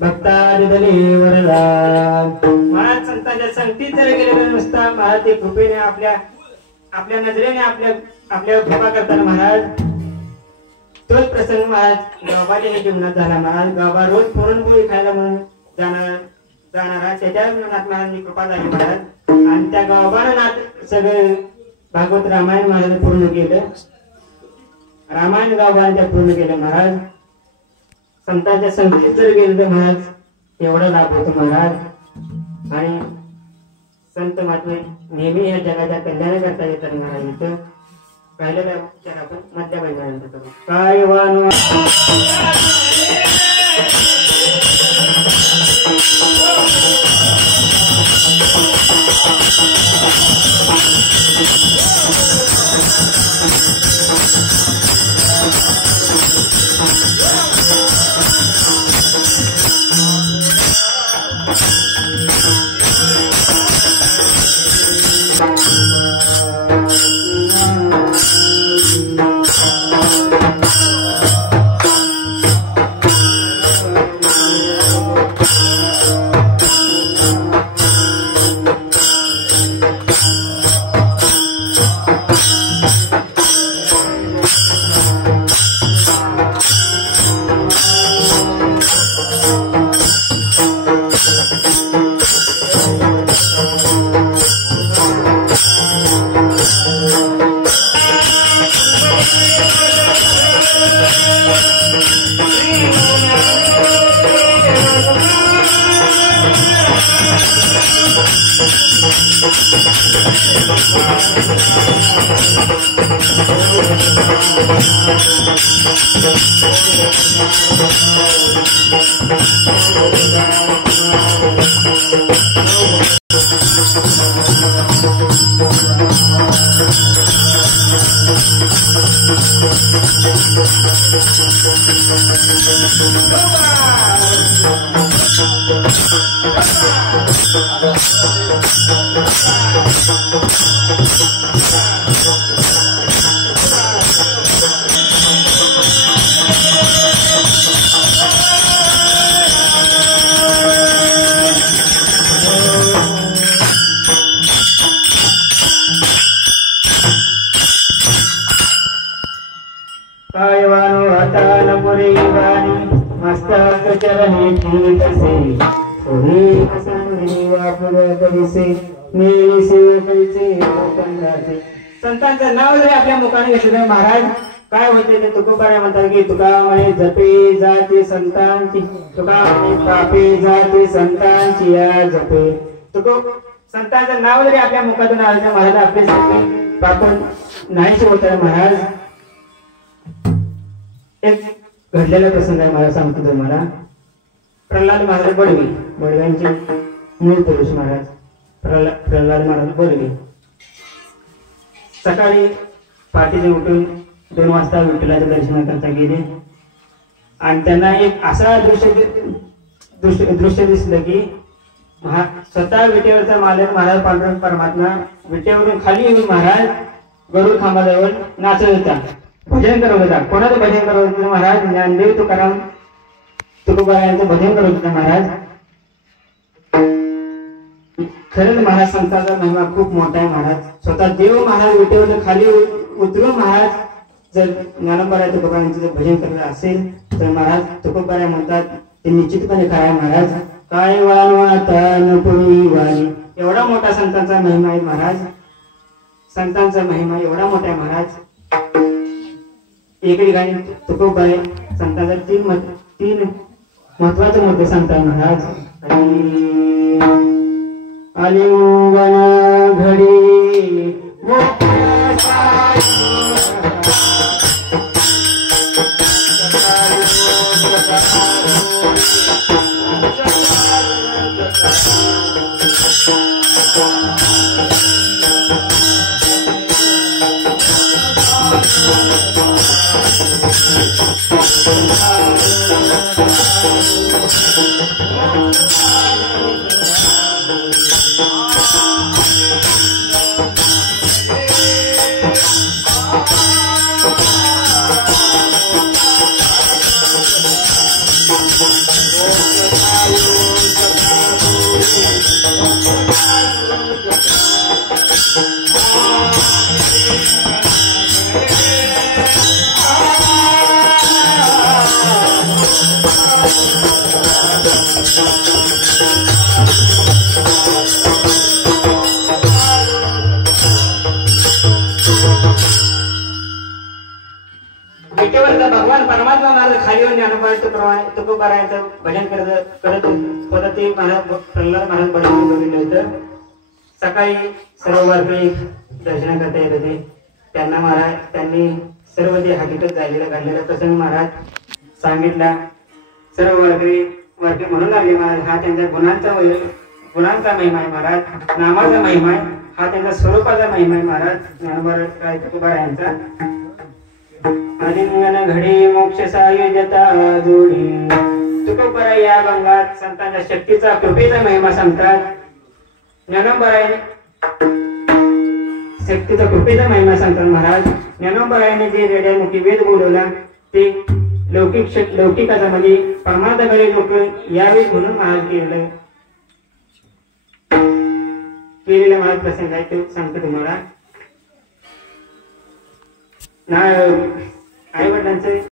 भक्तादिदले वरदा महाराज संतांच्या संगतीत जर गेलेलं नसता महाराज ते कृपेने आपल्या नजरेने आपल्या कृपा करताना महाराज तोच प्रसंग महाराज गावाच्या जीवनात झाला। महाराज गावा रोज पुरणपोळी खायला म्हणून जाणारा त्याच्या मनात महाराजांची कृपा झाली महाराज आणि त्या गावानं नात सगळं भागवत रामायण महाराज पूर्ण केलं। रामायण गावांच्या पूर्ण केलं महाराज। संतांच्या संगतीत जर गेलं तर महाराज एवढा लाभ होतो महाराज। आणि संत महात्मे नेहमी या जगाच्या कल्याण करता येतात महाराज। इथं पहिल्या विचार आपण मध्याबाई महाराज करू काय वानो कायवानो हातानपुरी वाणी मस्तक चरणी ठेविसे सोही कसंनी वापुर कविसे मेरी सेवकैचे पंधाचे. संतांचं नाव जरी आपल्या मुखाने घेतलं महाराज काय होते ते तुकोबाराय म्हणतात की तुका म्हणे जपे जाते संतांची तुका म्हणे पापे जाते संतांची या जपे. तुको संतांचं नाव जरी आपल्या मुखातून आलं तर महाराज आपले सगळे पाप नाहीसे होतात. महाराज एक घडलेला प्रसंग आहे मला सांगतो तुम्हाला. प्रल्हाद महाराज बडव्यांचे मूळ पुरुष महाराज प्रल्हाद महाराज बडवे सकाळी पहाटेचे उठून 2 वाजता विठ्ठलाच्या दर्शनाकरता गेले आणि त्यांना एक असा दृश्य दिसलं की स्वतः विटेवरचा मालक महाराज पांडुरंग परमात्मा विटेवरून खाली येऊन महाराज गरुड खांबाजवळ नाचत होता, भजन करत होता. कोणाचं भजन करत होतं महाराज? ज्ञानदेव तुकाराम तुकोबा यांचं भजन करत होता महाराज. खरंच महाराज संतांचा महिमा खूप मोठा आहे महाराज. स्वतः देव महाराज विटेवर खाली उतरून महाराज जर ज्ञानोबा तुकोबा यांचं जर भजन करत असेल तर महाराज तुकोबा म्हणतात ते निश्चितपणे खरं आहे महाराज. काय वाणी एवढा मोठा संतांचा महिमा आहे महाराज. संतांचा महिमा एवढा मोठा आहे महाराज. एके ठिकाणी तुकोबाई संतांचा 3 महत्वाचे मुद्दे सांगतात महाराज. आलिंगन घडी भगवान परमात्मा महाराज खाली येऊन ज्ञानोबा तुकोबारायांचं भजन करत होता. ते महाराज प्रल्हाद महाराज भजन बघितलं होतं. सकाळी सर्व वारकरी दर्शनाकरता येत होते. त्यांनी सर्व जे हकीकत घडलेला प्रसंग महाराज सांगितला. सर्व वारकरी म्हणू लागले महाराज हा त्यांच्या गुणांचा महिमा आहे महाराज. नामाचा महिमा आहे हा त्यांच्या स्वरूपाचा महिमा आहे महाराज. ज्ञानोबा तुकोबारायांचा आलिंगन घडी मोक्ष सायुजता जोडी. तुकोबा या गंगात संतांच्या शक्तीचा कृपेचा महिमा सांगतात. ज्ञानोबारायाने शक्तीचा कृपेचा महिमा सांगतात महाराज. ज्ञानोबारायाने जे रेड्यामुखी वेद बोलवला ते लौकिकाचा म्हणजे परमार्थकडे लोक यावे म्हणून महाराज केलेला महाराज प्रसंग आहे तो सांगतो तुम्हाला. आई वडिलांचे